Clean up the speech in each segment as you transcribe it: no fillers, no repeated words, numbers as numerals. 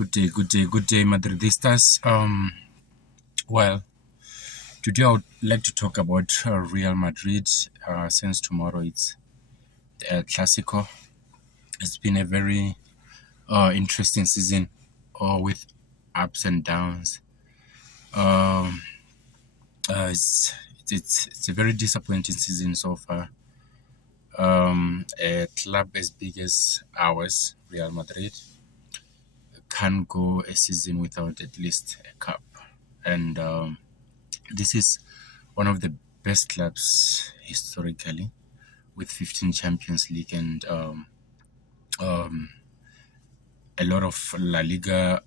Good day, Madridistas. Well, today I would like to talk about Real Madrid. Since tomorrow it's El Clasico, it's been a very interesting season, with ups and downs. Um, it's a very disappointing season so far. A club as big as ours, Real Madrid, can't go a season without at least a cup, and this is one of the best clubs historically, with 15 Champions League and um, a lot of La Liga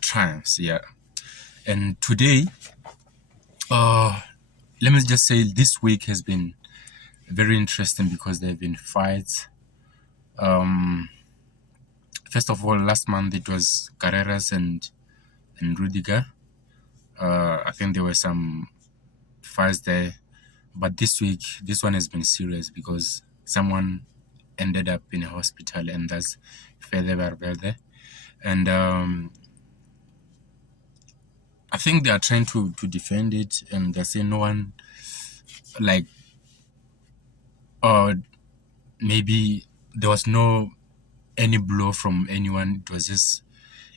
triumphs. Yeah, and today, let me just say, this week has been very interesting because there have been fights. First of all, last month it was Carreras and Rudiger. I think there were some fights there, but this week this one has been serious because someone ended up in a hospital, and that's Fede Valverde. And I think they are trying to defend it, and they say no one, like, maybe there was no any blow from anyone. It was just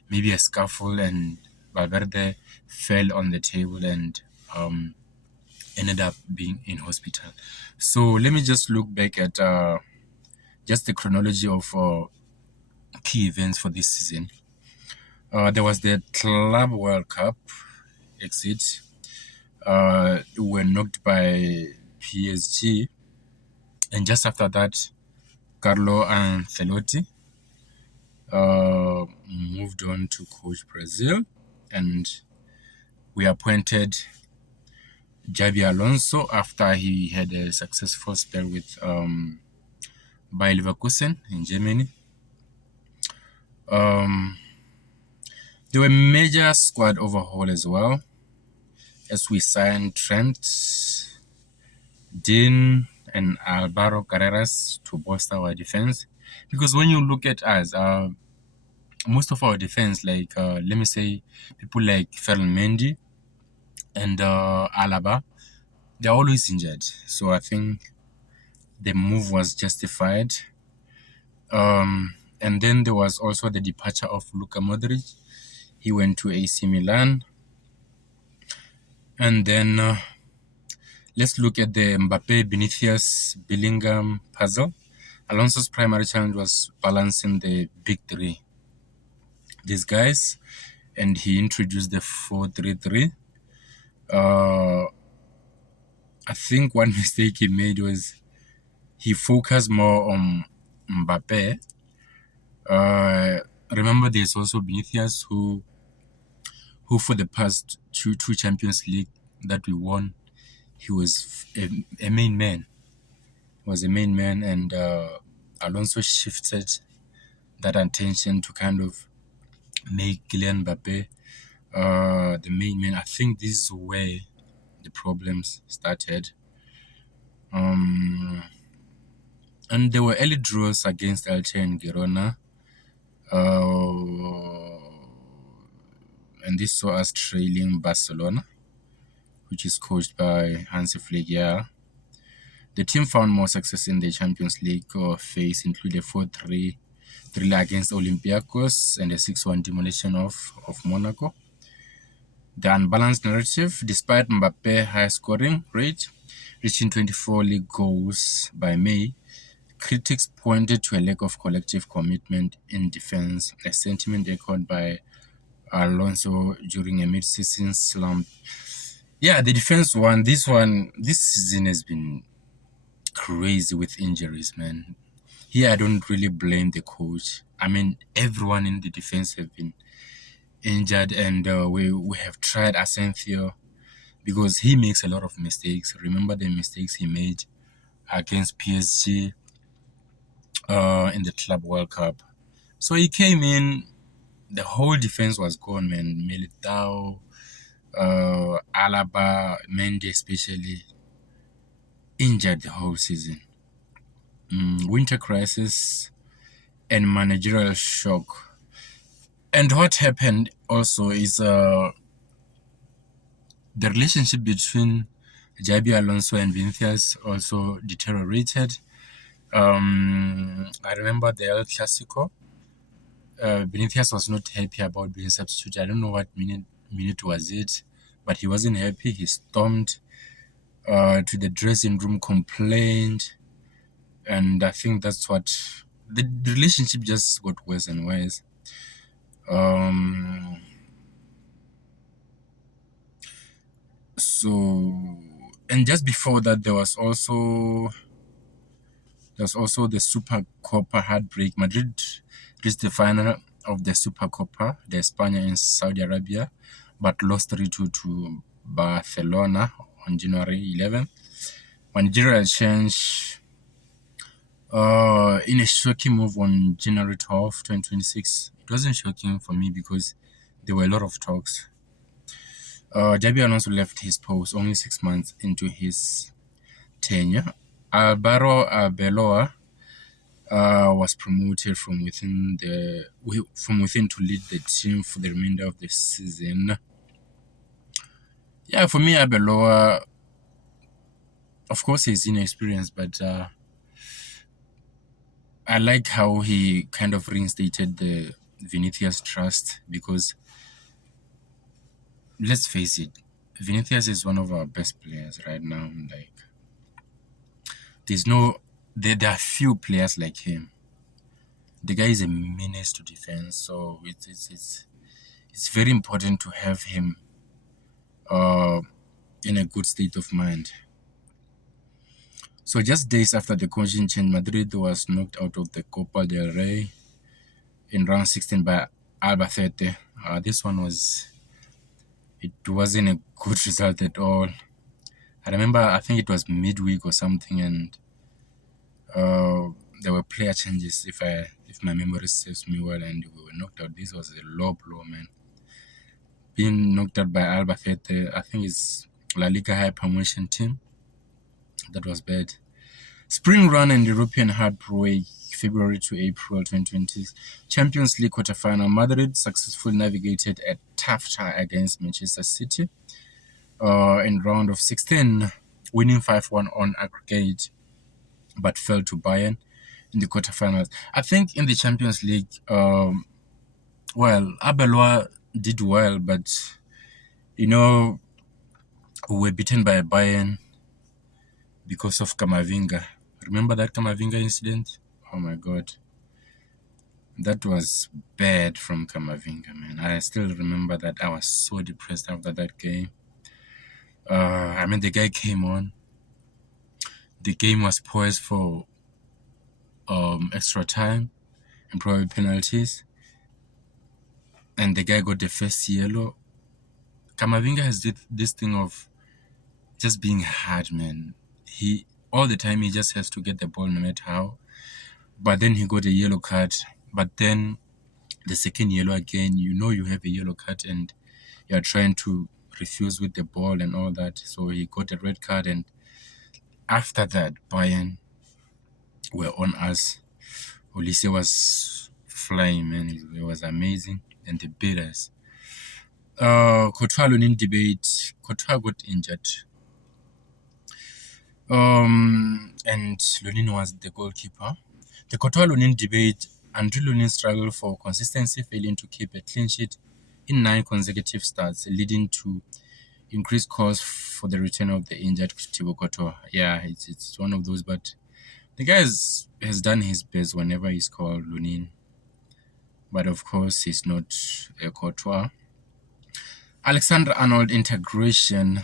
maybe a scuffle, and Valverde fell on the table and ended up being in hospital. So let me just look back at just the chronology of key events for this season. There was the Club World Cup exit. We were knocked by PSG, and just after that, Carlo Ancelotti moved on to coach Brazil, and we appointed Xabi Alonso after he had a successful spell with Bayer Leverkusen in Germany. There were major squad overhaul as well, as we signed Trent, Dean, and Alvaro Carreras to bolster our defense. Because when you look at us, most of our defense, like let me say, people like Ferland Mendy and Alaba, they're always injured. So I think the move was justified. And then there was also the departure of Luka Modric. He went to AC Milan. And then let's look at the Mbappe, Vinicius, Bellingham puzzle. Alonso's primary challenge was balancing the big three, these guys, and he introduced the 4-3-3. I think one mistake he made was he focused more on Mbappe. Remember, there's also Vinicius who for the past two Champions League that we won, he was a main man. He was a main man, and Alonso shifted that attention to kind of make Kylian Mbappe the main man. I think this is where the problems started. And there were early draws against Elche and Girona. And this saw us trailing Barcelona, which is coached by Hansi Flick. Yeah. The team found more success in the Champions League phase, including a 4-3 thriller against Olympiacos and a 6-1 demolition of Monaco. The unbalanced narrative, despite Mbappe's high scoring rate, reaching 24 league goals by May, critics pointed to a lack of collective commitment in defense, a sentiment echoed by Alonso during a mid-season slump. Yeah, the defense won. This season has been crazy with injuries, man. Here, I don't really blame the coach. I mean, everyone in the defense have been injured, and we have tried Asensio because he makes a lot of mistakes. Remember the mistakes he made against PSG in the Club World Cup. So he came in, the whole defense was gone, man. Militao, Alaba, Mendy especially, injured the whole season. Winter crisis and managerial shock. And what happened also is the relationship between Jabi Alonso and Vinicius also deteriorated. I remember the El Clasico. Vinicius was not happy about being substituted. I don't know what minute was it, but he wasn't happy. He stormed to the dressing room, complained, and I think that's what the relationship just got worse and worse. So, and just before that, there was also the Super Copa heartbreak. Madrid reached the final of the Super Copa de España in Saudi Arabia, but lost 3-2 to Barcelona on January 11th. Managerial change in a shocking move on January 12th, 2026. It wasn't shocking for me because there were a lot of talks. Javi Alonso left his post only 6 months into his tenure. Alvaro Arbeloa was promoted from within to lead the team for the remainder of the season. Yeah, for me, Arbeloa, of course, he's inexperienced, but I like how he kind of reinstated the Vinicius trust, because let's face it, Vinicius is one of our best players right now. Like, there are few players like him. The guy is a menace to defense, so it's very important to have him in a good state of mind. So just days after the coaching change, Madrid was knocked out of the Copa del Rey in round 16 by Albacete. This one wasn't a good result at all. I remember, I think it was midweek or something, and there were player changes, if my memory serves me well, and we were knocked out. This was a low blow, man. Being knocked out by Albacete, I think it's La Liga high promotion team. That was bad. Spring run and European heartbreak, February to April 2020. Champions League quarterfinal. Madrid successfully navigated a tough tie against Manchester City in round of 16, winning 5-1 on aggregate, but fell to Bayern in the quarterfinals. I think in the Champions League, Arbeloa did well, but we were beaten by Bayern because of Camavinga. Remember that Camavinga incident? Oh my God. That was bad from Camavinga, man. I still remember that. I was so depressed after that game. The guy came on. The game was poised for extra time and probably penalties. And the guy got the first yellow. Camavinga has this thing of just being hard, man. All the time he just has to get the ball no matter how. But then he got a yellow card. But then the second yellow again, you have a yellow card and you're trying to refuse with the ball and all that. So he got a red card, and after that, Bayern were on us. Olise was flying, man. It was amazing. And the beat us. Courtois Lunin debate. Courtois got injured. And Lunin was the goalkeeper. The Courtois Lunin debate. Andrew Lunin struggled for consistency, failing to keep a clean sheet in 9 consecutive starts, leading to increased calls for the return of the injured Thibaut Courtois. Yeah, it's one of those, but the guy has done his best whenever he's called Lunin. But of course, he's not a Courtois. Alexander-Arnold integration.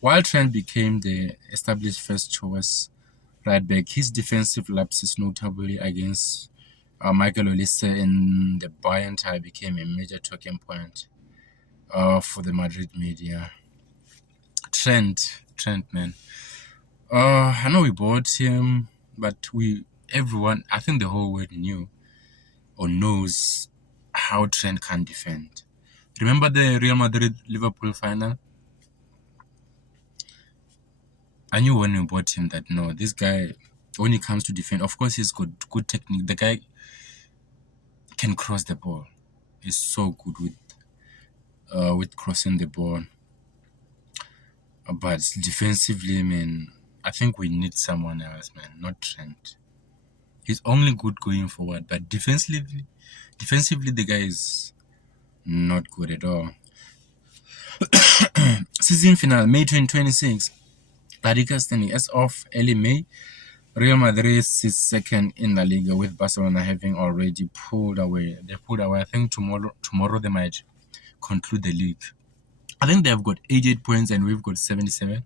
While Trent became the established first choice right back, his defensive lapses, notably against Michael Olise in the Bayern tie, became a major talking point for the Madrid media. Trent, man. I know we bought him, but everyone, I think the whole world knew or knows how Trent can defend. Remember the Real Madrid-Liverpool final? I knew when we bought him that, no, this guy, when it comes to defend, of course he's good technique. The guy can cross the ball. is so good with crossing the ball. But defensively, man, I think we need someone else, man, not Trent. He's only good going forward, but defensively, the guy is not good at all. Season finale, May 2026. La Liga standing as of early May. Real Madrid sits second in La Liga, with Barcelona having already pulled away. They pulled away. I think tomorrow they might conclude the league. I think they've got 88 points and we've got 77.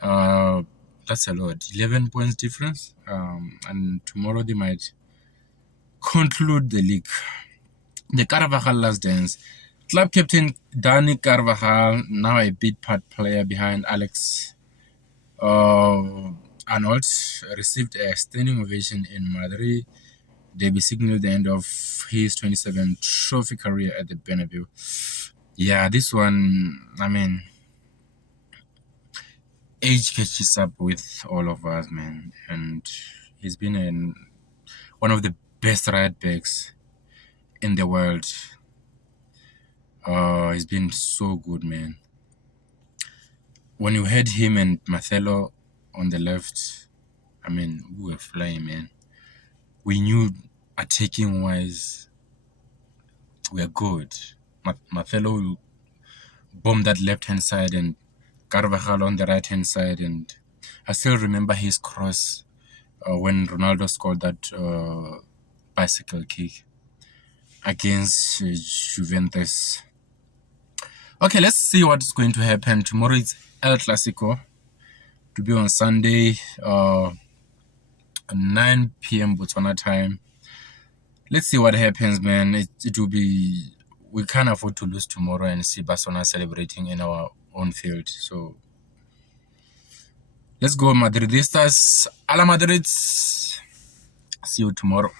That's a lot. 11 points difference. And tomorrow they might conclude the league. The Carvajal last dance. Club captain Dani Carvajal, now a big part player behind Alex Arnold, received a standing ovation in Madrid. They signaled the end of his 27 trophy career at the Bernabeu. Yeah, this one, I mean, age catches up with all of us, man. And he's been one of the best right backs in the world. He's been so good, man. When you had him and Marcelo on the left, I mean, we were flying, man. We knew attacking-wise, we are good. Marcelo will bomb that left-hand side and Carvajal on the right-hand side. And I still remember his cross when Ronaldo scored that bicycle kick against Juventus. Okay, let's see what's going to happen. Tomorrow is El Clasico, to be on Sunday, 9 p.m. Botswana time. Let's see what happens, man. It will be... We can't afford to lose tomorrow and see Barcelona celebrating in our own field. So, let's go, Madridistas. A la Madrid. See you tomorrow.